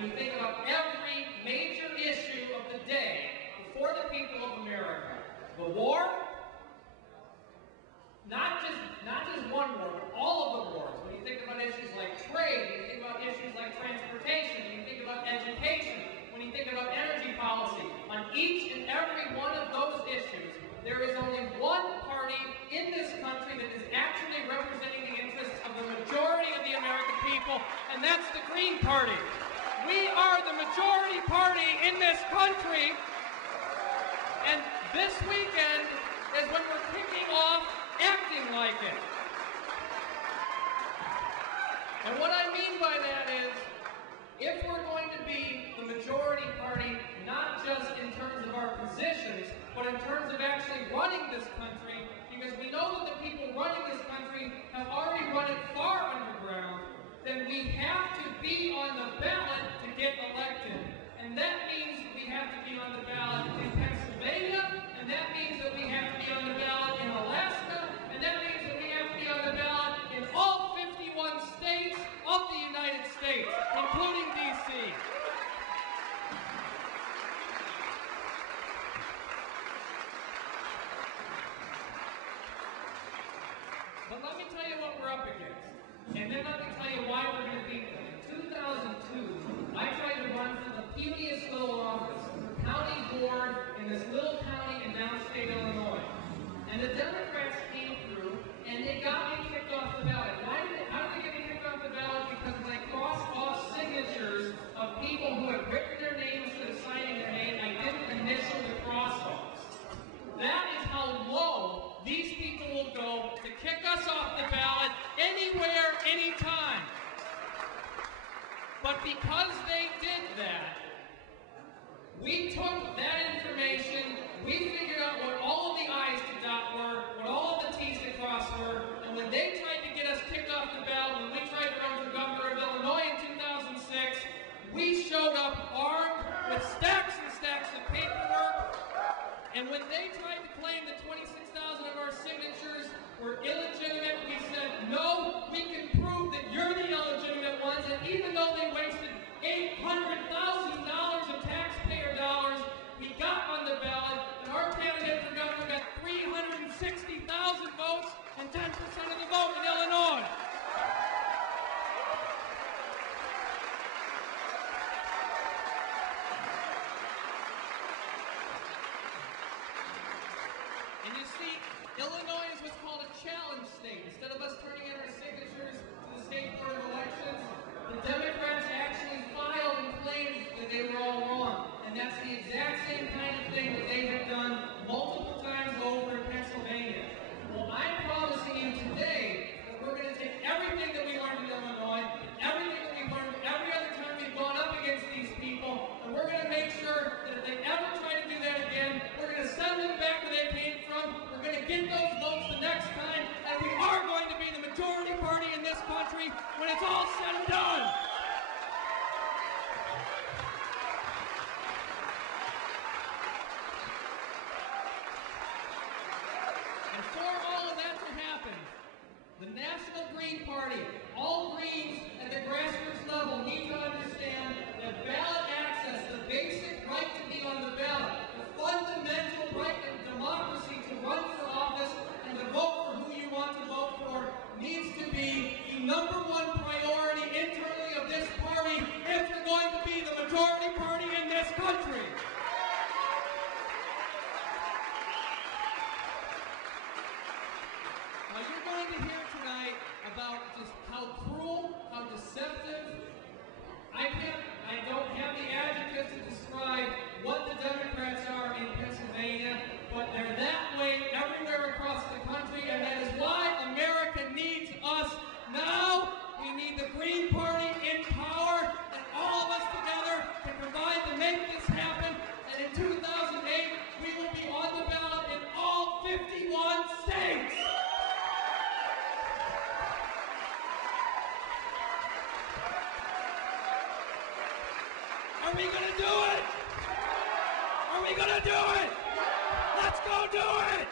when you think about every major issue of the day for the people of America. The war, not just one war, but all of the wars. When you think about issues like trade, when you think about issues like transportation, when you think about education, when you think about energy policy, on each and every one of those issues, there is only one party in this country that is actually representing the interests of the majority of the American people, and that's the Green Party. We are the majority party in this country, and this weekend is when we're kicking off acting like it. And what I mean by that is, if we're going to be the majority party, not just in terms of our positions, but in terms of actually running this country, because we know that the people running this country have already run it far underground, then we have to be on the ballot to get elected. And that means we have to be on the ballot in Pennsylvania, and that means that we have to be on the ballot in Alaska, and that means that we have to be on the ballot in all 51 states of the United States, including D.C. But let me tell you what we're up against, and then let me tell you why we're going to beat them. In 2002, I tried to run for the puniest little office, the county board in this little county in downstate Illinois. And the Democrats came through, and they got me kicked off the ballot. How did they get me kicked off the ballot? Because when I crossed off signatures of people who had written their names instead of signing their name, I didn't initial the cross-offs. That is how low these people will go to kick us off the ballot anywhere, anytime. But because they did that, we took that information, we figured out what all of the I's to dot were, what all of the T's to cross were, and when they tried to get us kicked off the ballot, when we tried to run for governor of Illinois in 2006, we showed up armed with stacks and stacks of paperwork, and when they tried to claim that 26,000 of our signatures were illegitimate, we said, no, we can prove that you're the illegitimate ones, and even though they wasted $800,000 of taxpayer dollars, we got on the ballot, and our candidate for governor got 360,000 votes and 10% of the vote in Illinois. And you see, Illinois is what's called a challenge state. Instead of us turning in our signatures to the State Board of Elections, the Democrats actually filed and claimed that they were all wrong. And that's the exact same kind of thing that they have done multiple times over in Pennsylvania. Well, I'm promising you today that we're going to take everything that we learned in Illinois, everything that we've learned every other time we've gone up against these people, and we're going to make sure that if they ever try to do that again, we're going to send them back where they came from, we're going to get those votes the next time, and we are going to be the majority party in this country when it's all said and done. And for all of that to happen, the National Green Party, all Greens at the grassroots level need to understand that ballot access, the basic right to be on the ballot, the fundamental right in democracy to run for office and to vote for who you want to vote for, needs to be the #1 priority internally of this party if you're going to be the majority party in this country. Now you're going to hear tonight about just how cruel, how deceptive. I don't have the adjectives to describe what the Democrats are in Pennsylvania, but they're that way everywhere across the country, and that is why America needs us now. We need the Green Party in power, and all of us together can provide to make this happen. And in 2008, we will be on the ballot in all 51 states. Are we going to do it? Are we going to do it? Let's go do it!